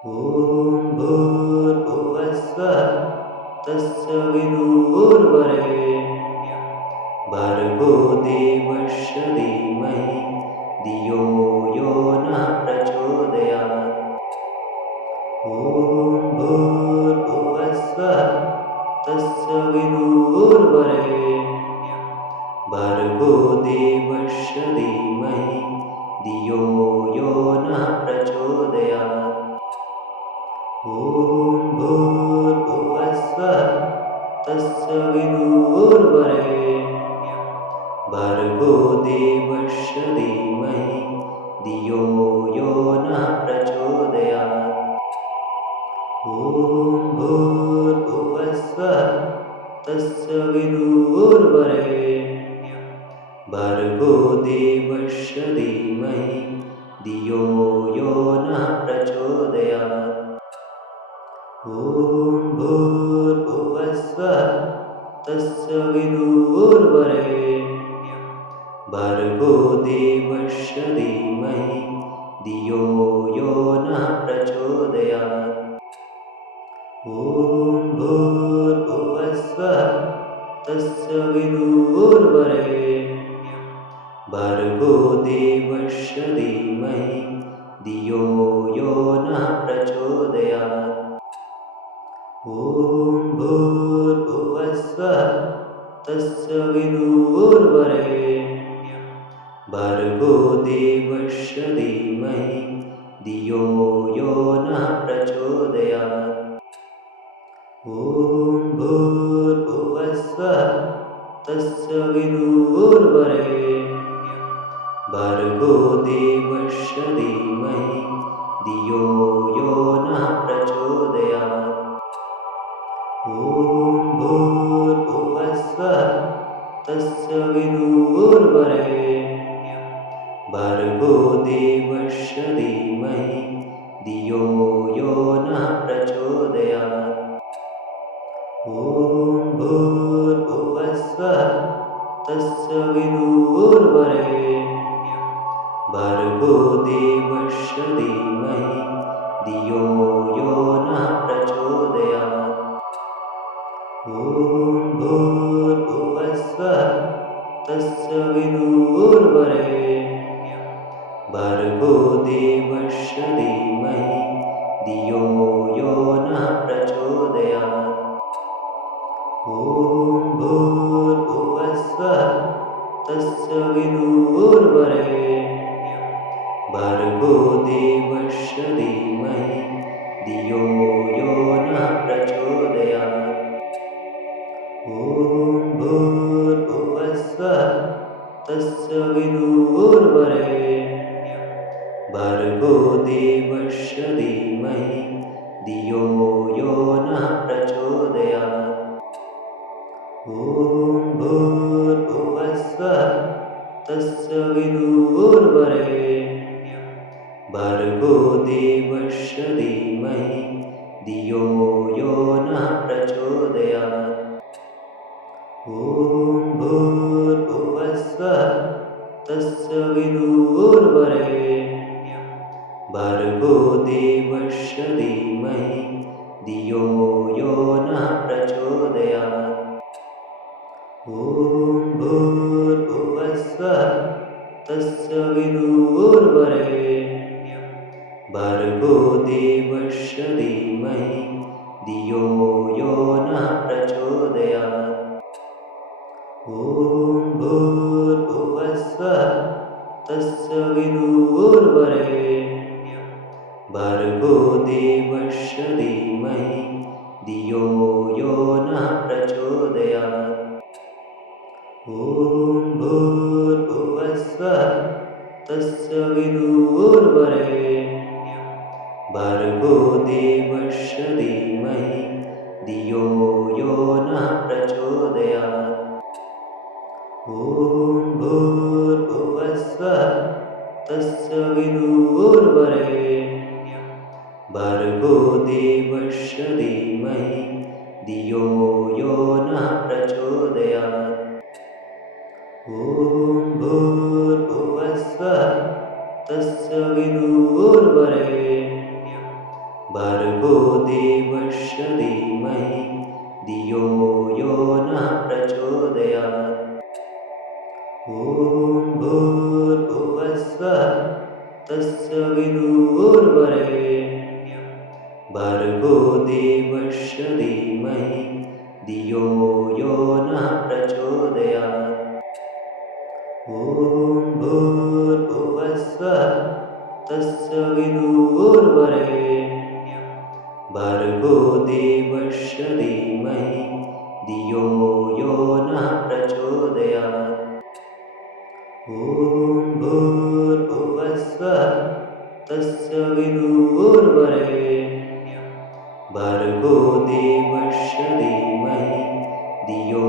ॐ भूर्भुवस्सुवः तस्य विदुर्वरेण्यं भर्गो देवस्य धीमहि धियो यो नः प्रचोदयात्। ॐ भूर्भुवस्सुवः तस्य विदुर्वरेण्यं भर्गो देवस्य धीमहि धियो यो नः प्रचोदयात्। ॐ भूर्भुवस्सुवः तस्य विदुर्वरेण्यं भर्गो देवस्य धीमहि धियो यो नः प्रचोदयात्। ॐ भूर्भुवस्सुवः तस्य विदुर्वरेण्यं भर्गो देवस्य धीमहि धियो यो नः प्रचोदयात्। ॐ भूर्भुवस्सुवः तस्य विदुर्वरेण्यं भर्गो देवस्य धीमहि धियो यो नः प्रचोदयात्। ॐ भूर्भुवस्सुवः तस्य विदुर्वरेण्यं भर्गो देवस्य धीमहि धियो यो नः प्रचोदयात्। ॐ भूर्भुवस्सुवः तस्य विदुर्वरेण्यं भर्गो देवस्य धीमहि धियो यो नः प्रचोदयात्। ॐ भूर्भुवस्सुवः तस्य विदुर्वरेण्यं भर्गो देवस्य धीमहि धियो यो नः प्रचोदयात्। ॐ भूर्भुवस्सुवः तस्य विदुर्वरेण्यं भर्गो देवस्य धीमहि धियो यो नः प्रचोदयात्। ॐ भूर्भुवस्सुवः तस्य विदुर्वरेण्यं भर्गो देवस्य धीमहि धियो यो नः प्रचोदयात्। ॐ भूर्भुवस्सुवः तस्य विदुर्वरेण्यं भर्गो देवस्य धीमहि धियो यो नः प्रचोदयात्। ॐ भूर्भुवस्सुवः तस्य विदुर्वरेण्यं भर्गो देवस्य धीमहि धियो यो नः प्रचोदयात्। ॐ भूर्भुवस्सुवः तस्य विदुर्वरेण्यं भर्गो देवस्य धीमहि धियो यो नः प्रचोदयात्। ॐ भूर्भुवस्सुवः तस्य विदुर्वरेण्यं भर्गो देवस्य धीमहि धियो यो नः प्रचोदयात्। ॐ भूर्भुवस्सुवः तस्य विदुर्वरेण्यं भर्गो देवस्य धीमहि धियो यो नः प्रचोदयात्। ॐ भूर्भुवस्सुवः तस्य विदुर्वरेण्यं भर्गो देवस्य धीमहि धियो यो नः प्रचोदयात्। ॐ भूर्भुवस्सुवः तस्य विदुर्वरेण्यं भर्गो देवस्य धीमहि धियो यो नः प्रचोदयात्। ॐ भूर्भुवस्सुवः तस्य विदुर्वरेण्यं भर्गो देवस्य धीमहि धियो यो नः प्रचोदयात्। ॐ भूर्भुवस्सुवः तस्य विदुर्वरेण्यं भर्गो देवस्य धीमहि धियो यो नः प्रचोदयात्। ॐ भूर्भुवस्सुवः तस्य विदुर्वरेण्यं देवस्य धीमहि धियो यो नः प्रचोदयात्। ॐ भूर्भुवस्सुवः तत्सवितुर्वरेण्यं भर्गो देवस्य धीमहि धियो यो नः प्रचोदयात्। ॐ भूर्भुवस्सुवः तत्सवितुर्वरेण्यं भर्गो देवस्य धीमहि धियो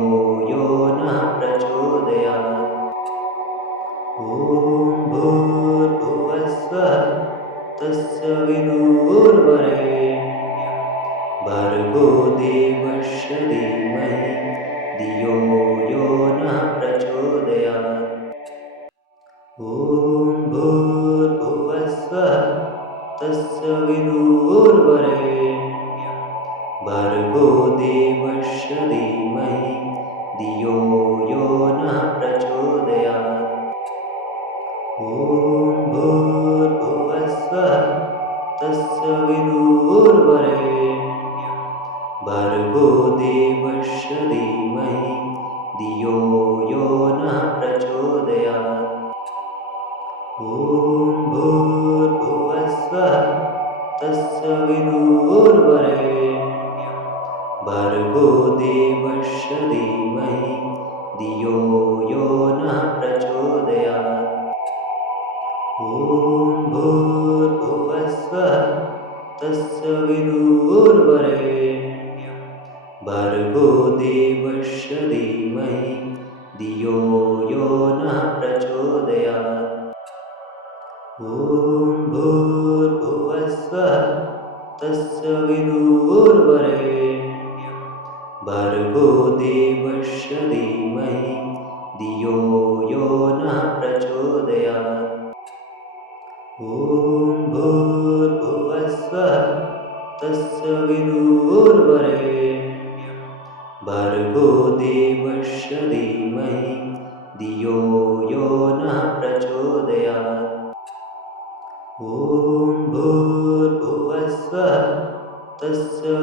यो नः प्रचोदयात्। ॐ भूर्भुवस्सुवः तत्सवितुर्वरेण्यं भर्गो देवस्य धीमहि धियो यो नः प्रचोदयात्। ॐ भूर्भुवस्सुवः तत्सवितुर्वरेण्यं भर्गो देवस्य धीमहि धियो यो नः प्रचोदयात्। ॐ भूर्भुवस्सुवः तत्सवितुर्वरेण्यं भर्गो देवस्य धीमहि धियो यो नः प्रचोदयात्। ॐ भूर्भुवस्सुवः तत्सवितुर्वरेण्यं भर्गो देवस्य धीमहि धियो यो नः प्रचोदयात्। ॐ भूर्भुवस्सुवः तत्सवितुर्वरेण्यं भर्गो देवस्य धीमहि धियो यो नः प्रचोदयात्। ॐ भूर्भुवस्सुवः तत्सवितुर्वरेण्यं भर्गो देवस्य धीमहि धियो यो नः प्रचोदयात्। ॐ भूर्भुवस्सुवः तत्सवितुर्वरेण्यं भर्गो देवस्य धीमहि धियो यो नः प्रचोदयात्। ॐ भूर्भुवस्सुवः तत्सवितुर्वरेण्यं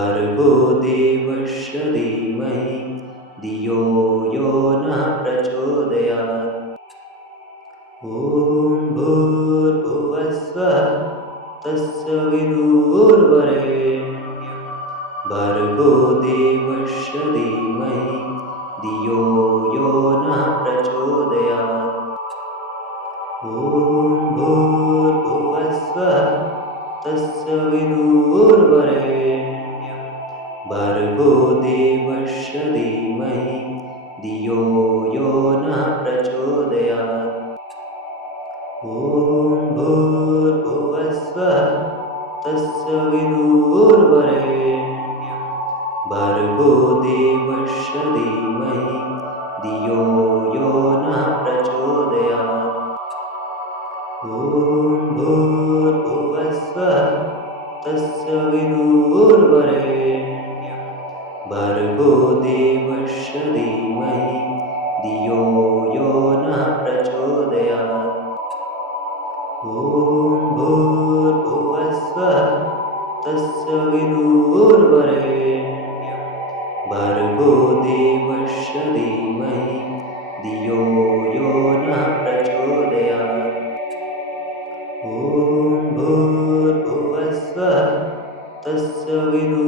भर्गो देवस्य धीमहि धियो यो नः प्रचोदयात्। ॐ भूर्भुवस्सुवः तत्सवितुर्वरेण्यं भर्गो देवस्य धीमहि धियो यो नः प्रचोदयात्। ॐ भूर्भुवस्सुवः तत्सवितुर्वरेण्यं भर्गो देवस्य धीमहि धियो यो नः प्रचोदयात्। ॐ भूर्भुवस्सुवः तत्सवितुर्वरेण्यं भर्गो देवस्य धीमहि धियो यो नः प्रचोदयात्। ॐ भूर्भुवस्सुवः तत्सवितुर्वरेण्यं भर्गो देवस्य धीमहि धियो यो नः प्रचोदयात्। ॐ भूर्भुवस्सुवः तत्सवितुर्वरेण्यं भर्गो देवस्य धीमहि धियो यो नः प्रचोदयात्। ॐ भूर्भुवस्सुवः तत्सवितुर्वरेण्यं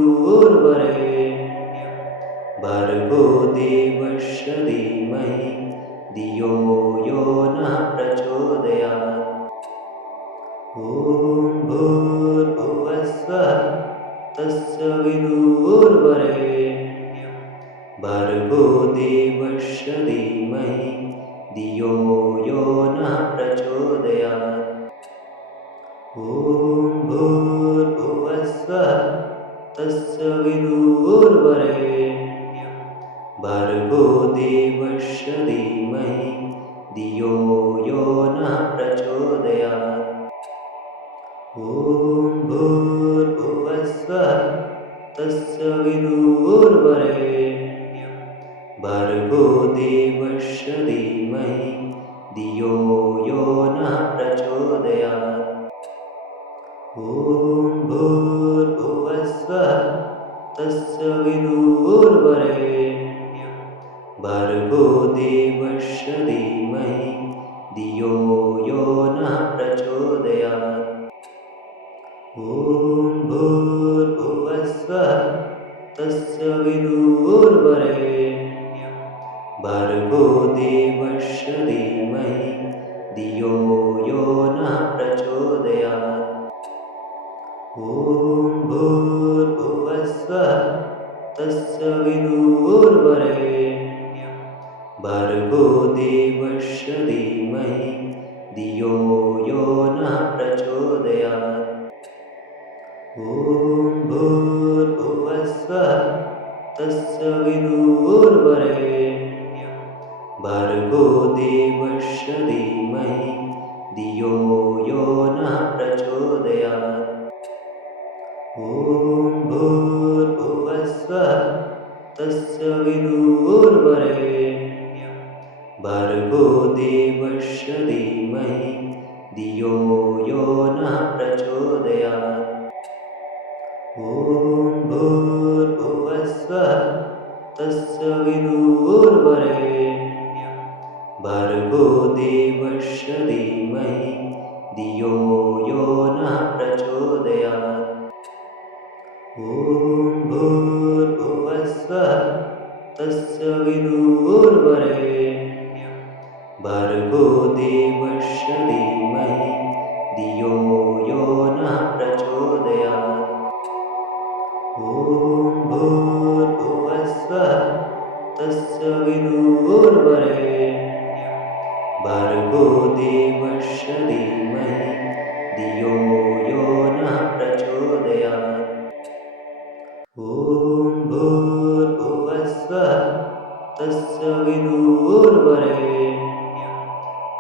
भर्गो देवस्य धीमहि धियो यो नः प्रचोदयात्। ॐ भूर्भुवस्सुवः तत्सवितुर्वरेण्यं भर्गो देवस्य धीमहि धियो यो नः प्रचोदयात्। ॐ भूर्भुवस्सुवः तत्सवितुर्वरेण्यं भर्गो देवस्य धीमहि धियो यो नः प्रचोदयात्। ॐ भूर्भुवस्सुवः तत्सवितुर्वरेण्यं भर्गो देवस्य धीमहि धियो यो नः प्रचोदयात्। ॐ धियो यो नः प्रचोदयात्। ॐ भूर्भुवस्सुवः तत्सवितुर्वरेण्यं भर्गो देवस्य धीमहि धियो यो नः प्रचोदयात्। ॐ भूर्भुवस्सुवः तत्सवितुर्वरेण्यं भर्गो देवस्य धीमहि धियो यो नः प्रचोदयात्। ॐ भूर्भुवस्सुवः तत्सवितुर्वरेण्यं भर्गो देवस्य धीमहि धियो यो नः प्रचोदयात्। ॐ भूर्भुवस्सुवः तत्सवितुर्वरेण्यं भर्गो देवस्य धीमहि धियो यो नः प्रचोदयात्। ॐ भूर्भुवस्सुवः तत्सवितुर्वरेण्यं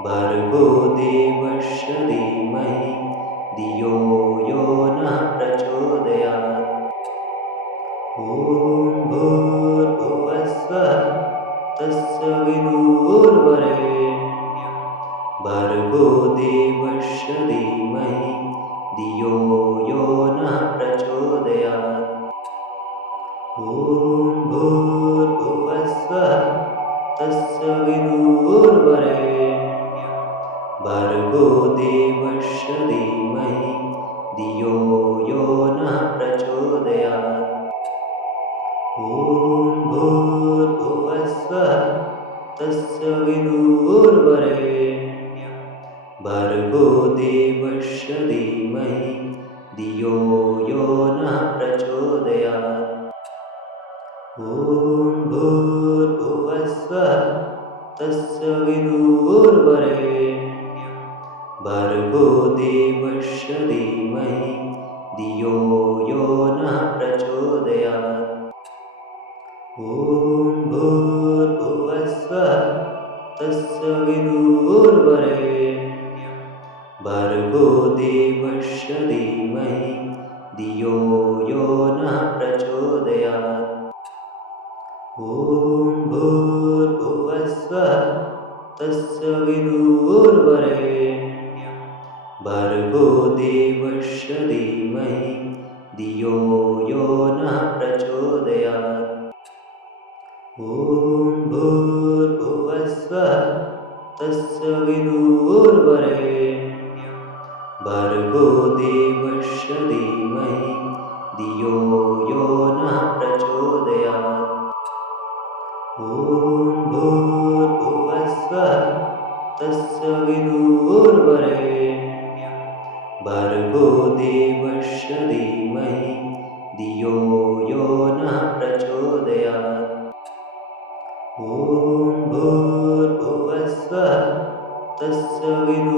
भर्गो देवस्य धीमहि धियो यो नः प्रचोदयात्। ॐ भूर्भुवस्सुवः तत्सवितुर्वरेण्यं भर्गो देवस्य धीमहि धियो यो नः प्रचोदयात्। ॐ भूर्भुवस्सुवः तत्सवितुर्वरेण्यं भर्गो देवस्य धीमहि धियो यो नः प्रचोदयात्। ॐ भूर्भुवस्सुवः तत्सवितुर्वरेण्यं भर्गो देवस्य धीमहि धियो यो नः प्रचोदयात्। ॐ भूर्भुवस्सुवः तत्सवितुर्वरेण्यं भर्गो देवस्य धीमहि धियो यो नः प्रचोदयात्। ॐ भूर्भुवस्सुवः तत्सवितुर्वरेण्यं भर्गो देवस्य धीमहि धियो यो नः प्रचोदयात्। ॐ भूर्भुवस्सुवः तत्सवितुर्वरेण्यं भर्गो देवस्य धीमहि धियो यो नः प्रचोदयात्। ॐ भूर्भुवस्सुवः तत्सवितुर्वरेण्यं भर्गो देवस्य धीमहि धियो यो नः प्रचोदयात्। ॐ भूर्भुवस्सुवः तत्सवितुर्वरेण्यं भर्गो देवस्य धीमहि धियो यो नः प्रचोदयात्। ॐ भूर्भुवस्सुवः तत्सवितुर्वरेण्यं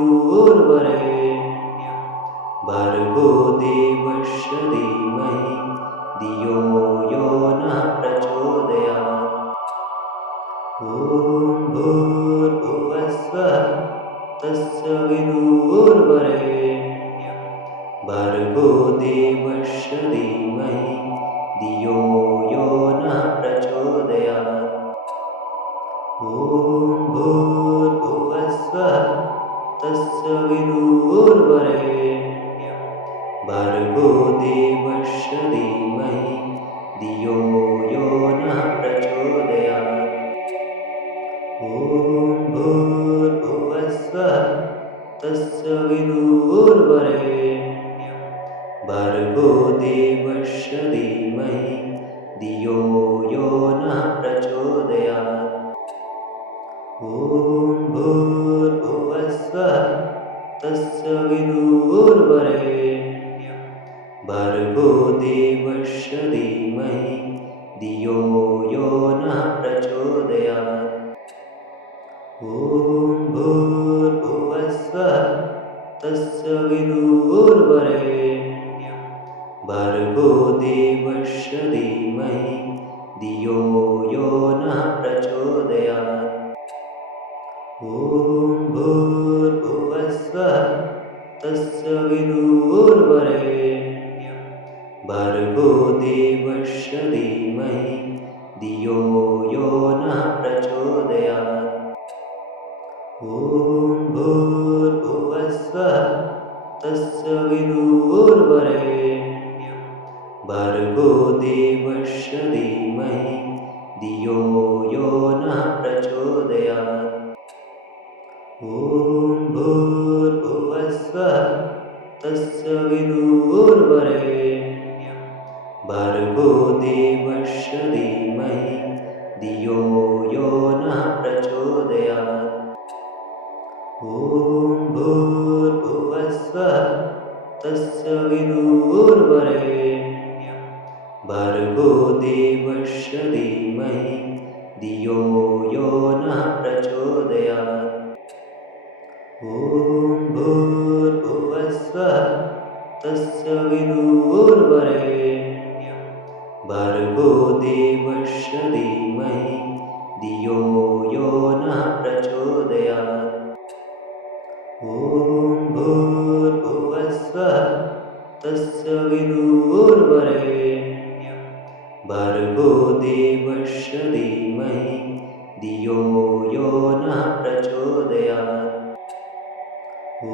भर्गो देवस्य धीमहि धियो यो नः प्रचोदयात्। ॐ भूर्भुवस्सुवः तत्सवितुर्वरेण्यं भर्गो देवस्य धीमहि धियो यो नः प्रचोदयात्। ॐ भूर्भुवस्सुवः तत्सवितुर्वरेण्यं भर्गो देवस्य धीमहि धियो यो नः प्रचोदयात्। ॐ भूर्भुवस्सुवः तत्सवितुर्वरेण्यं भर्गो देवस्य धीमहि धियो यो नः प्रचोदयात्। ॐ भूर्भुवस्सुवः तत्सवितुर्वरेण्यं भर्गो देवस्य धीमहि धियो यो नः प्रचोदयात्। ॐ भूर्भुवस्सुवः तत्सवितुर्वरेण्यं भर्गो देवस्य धीमहि धियो यो नः प्रचोदयात्। ॐ भूर्भुवस्सुवः स्वः तस्य विदुर्वरेण्यं भर्गो देवस्य धीमहि धियो यो नः प्रचोदयात्। ॐ भूर्भुवस्सुवः तस्य विदुर्वरेण्यं भर्गो देवस्य धीमहि धियो यो नः प्रचोदयात्। ॐ भूर्भुवस्सुवः तस्य विदुर्वरेण्यं भर्गो देवस्य धीमहि धियो यो नः प्रचोदयात्। ॐ भूर्भुवस्सुवः तस्य विदुर्वरेण्यं भर्गो देवस्य धीमहि धियो यो नः प्रचोदयात्। ॐ भूर्भुवस्सुवः तस्य विदुर्वरेण्यं भर्गो देवस्य धीमहि धियो यो नः प्रचोदयात्। ॐ भूर्भुवस्सुवः तस्य विदुर्वरेण्यं भर्गो देवस्य धीमहि धियो यो नः प्रचोदयात्। ॐ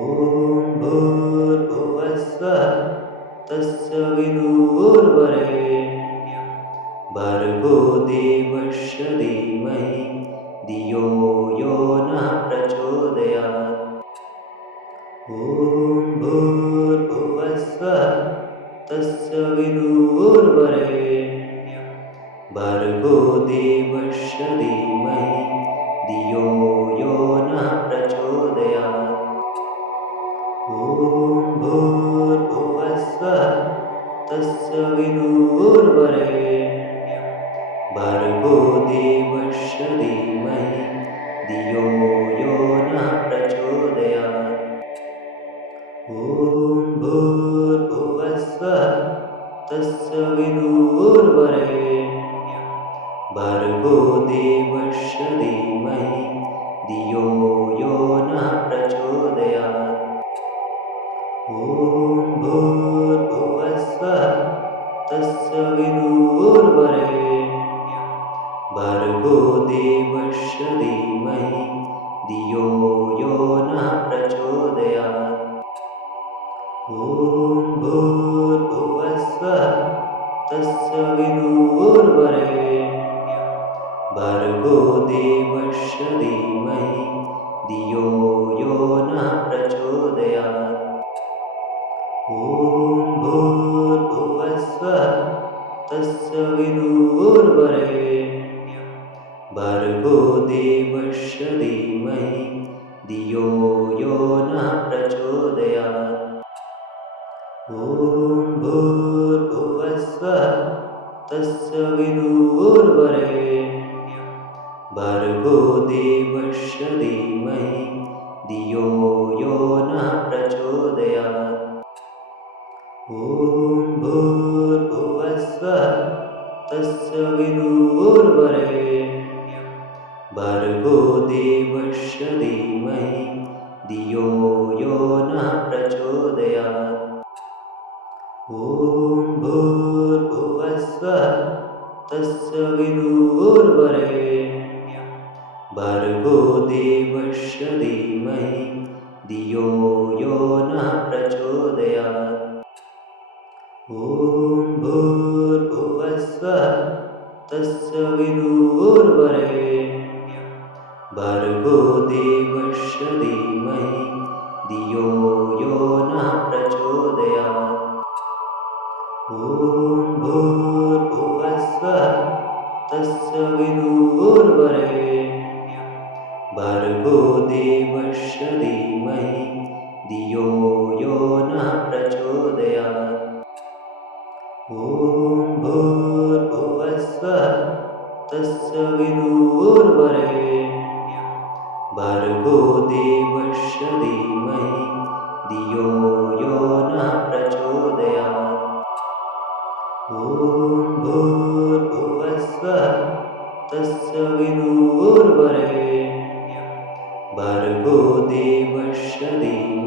भूर्भुवस्सुवः तस्य विदुर्वरेण्यं भर्गो देवस्य धीमहि धियो यो नः प्रचोदयात्। ॐ भूर्भुवस्सुवः तस्य विदुर्वरेण्यं भर्गो देवस्य धीमहि धियो यो नः प्रचोदयात्। ॐ भूर्भुवस्सुवः तस्य विदुर्वरेण्यं भर्गो देवस्य धीमहि धियो यो नः प्रचोदयात्। ॐ भूर्भुवस्सुवः तस्य विदुर्वरेण्यं भर्गो देवस्य धीमहि धियो यो नः प्रचोदयात्। ॐ भूर्भुवस्सुवः तस्य विदुर्वरेण्यं भर्गो देवस्य धीमहि धियो यो नः प्रचोदयात्। ॐ भूर्भुवस्सुवः तस्य विदुर्वरेण्यं भर्गो देवस्य धीमहि धियो यो नः प्रचोदयात्। ॐ भूर्भुवस्सुवः तस्य विदुर्वरेण्यं भर्गो देवस्य धीमहि धियो यो नः प्रचोदयात्। ॐ भूर्भुवस्सुवः तस्य विदुर्वरेण्यं भर्गो देवस्य धीमहि धियो यो नः प्रचोदयात्। ॐ भूर्भुवस्सुवः तस्य विदुर्वरेण्यं भर्गो देवस्य धीमहि धियो यो नः प्रचोदयात्। ॐ भूर्भुवस्सुवः तस्य विदुर्वरेण्यं भर्गो देवस्य धीमहि धियो यो नः प्रचोदयात्। ॐ भूर्भुवस्सुवः तस्य विदुर्वरेण्यं भर्गो देवस्य धीमहि धियो यो नः प्रचोदयात्। ॐ भूर्भुवस्सुवः तस्य विदुर्वरेण्यं भर्गो देवस्य धीमहि धियो यो नः प्रचोदयात्। ॐ भूर्भुवस्सुवः तस्य विदुर्वरेण्यं भर्गो देवस्य धीमहि धियो यो नः प्रचोदयात्। ॐ भूर्भुवस्सुवः तस्य विदुर्वरेण्यं भर्गो देवस्य धीमहि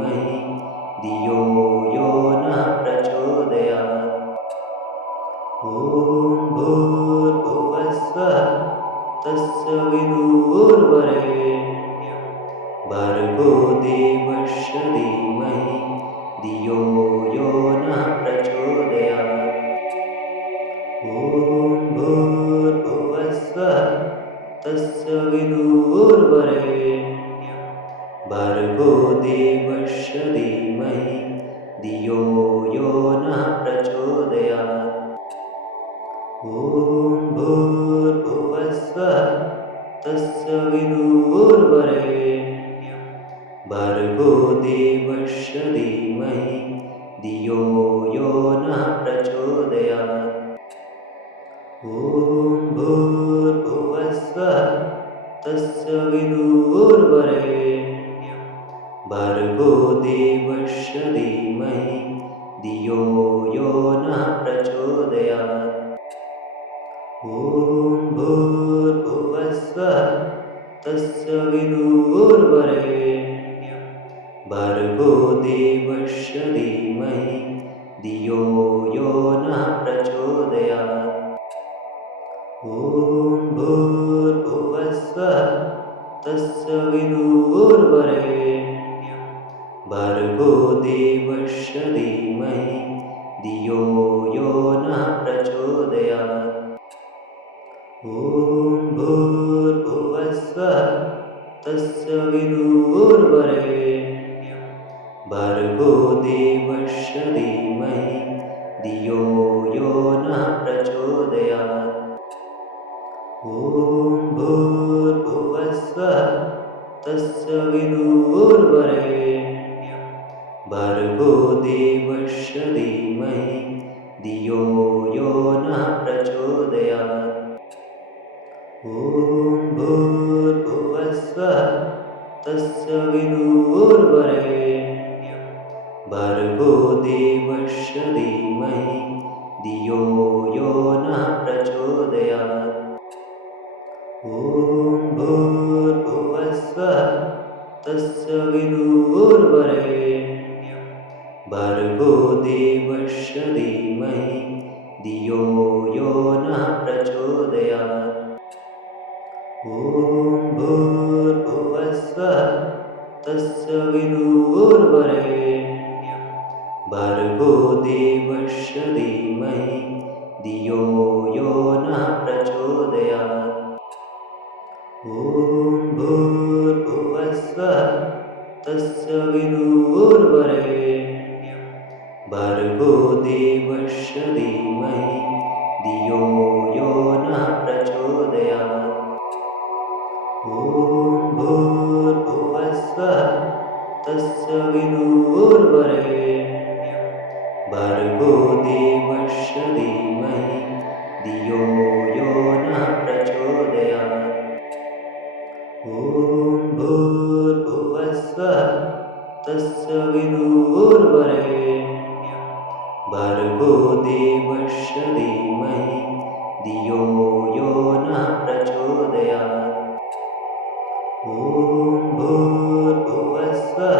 देवस्य धीमहि धियो यो नः प्रचोदयात्। ॐ भूर्भुवस्सुवः तस्य विदुर्वरेण्यं भर्गो देवस्य धीमहि धियो यो नः प्रचोदयात्। ॐ भूर्भुवस्सुवः तस्य विदुर्वरेण्यं भर्गो देवस्य धीमहि धियो यो नः प्रचोदयात्। ॐ भूर्भुवस्सुवः तस्य विदुर्वरेण्यं भर्गो देवस्य धीमहि धियो यो नः प्रचोदयात्। ॐ भूर्भुवस्सुवः तस्य विदुर्वरेण्यं भर्गो देवस्य धीमहि धियो यो नः प्रचोदयात्। ॐ भूर्भुवस्सुवः तस्य विदुर्वरेण्यं भर्गो देवस्य धीमहि धियो यो नः प्रचोदयात्। ॐ भूर्भुवस्सुवः तस्य विदुर्वरेण्यं भर्गो देवस्य धीमहि धियो यो नः प्रचोदयात्। ॐ भूर्भुवस्सुवः तस्य विदुर्वरेण्यं भर्गो देवस्य धीमहि धियो यो नः प्रचोदयात्। ॐ भूर्भुवस्सुवः तस्य विदुर्वरेण्यं भर्गो देवस्य धीमहि धियो यो नः प्रचोदयात्। ॐ भूर्भुवस्सुवः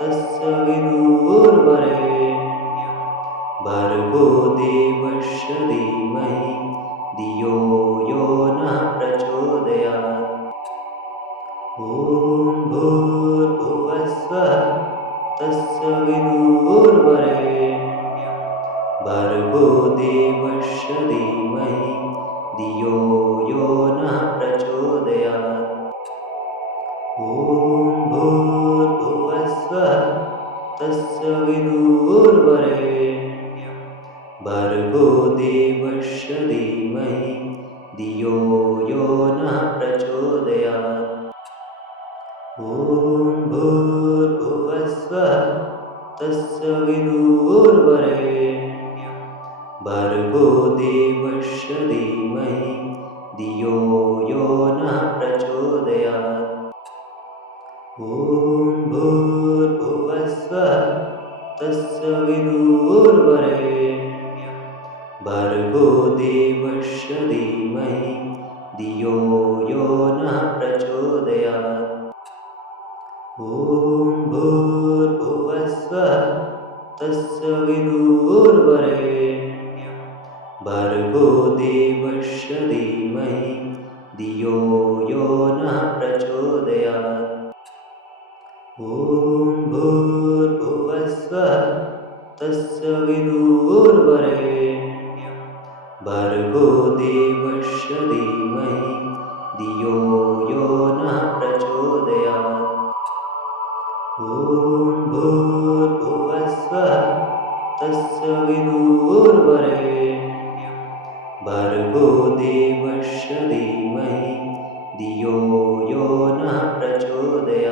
तस्य विदुर्वरेण्यं भर्गो देवस्य धीमहि धियो यो नः प्रचोदयात्। ॐ भूर्भुवस्सुवः तस्य विदुर्वरेण्यं भर्गो देवस्य धीमहि धियो यो नः प्रचोदयात्। ॐ भूर्भुवस्सुवः तस्य विदुर्वरेण्यं भर्गो देवस्य धीमहि धियो यो नः प्रचोदयात्। ॐ भूर्भुवस्सुवः तस्य विदुर्वरेण्यं भर्गो देवस्य धीमहि धियो यो नः प्रचोदयात्। ॐ भूर्भुवस्सुवः तस्य विदुर्वरेण्यं भर्गो देवस्य धीमहि धियो यो नः प्रचोदयात्। ॐ भूर्भुवस्सुवः तस्य विदुर्वरेण्यं भर्गो देवस्य धीमहि धियो यो नः प्रचोदयात्। ॐ भूर्भुवस्सुवः तस्य विदुर्वरेण्यं भर्गो देवस्य धीमहि धियो यो नः प्रचोदयात्। ॐ भूर्भुवस्सुवः तस्य विदुर्वरेण्यं भर्गो देवस्य धीमहि धियो यो नः प्रचोदयात्।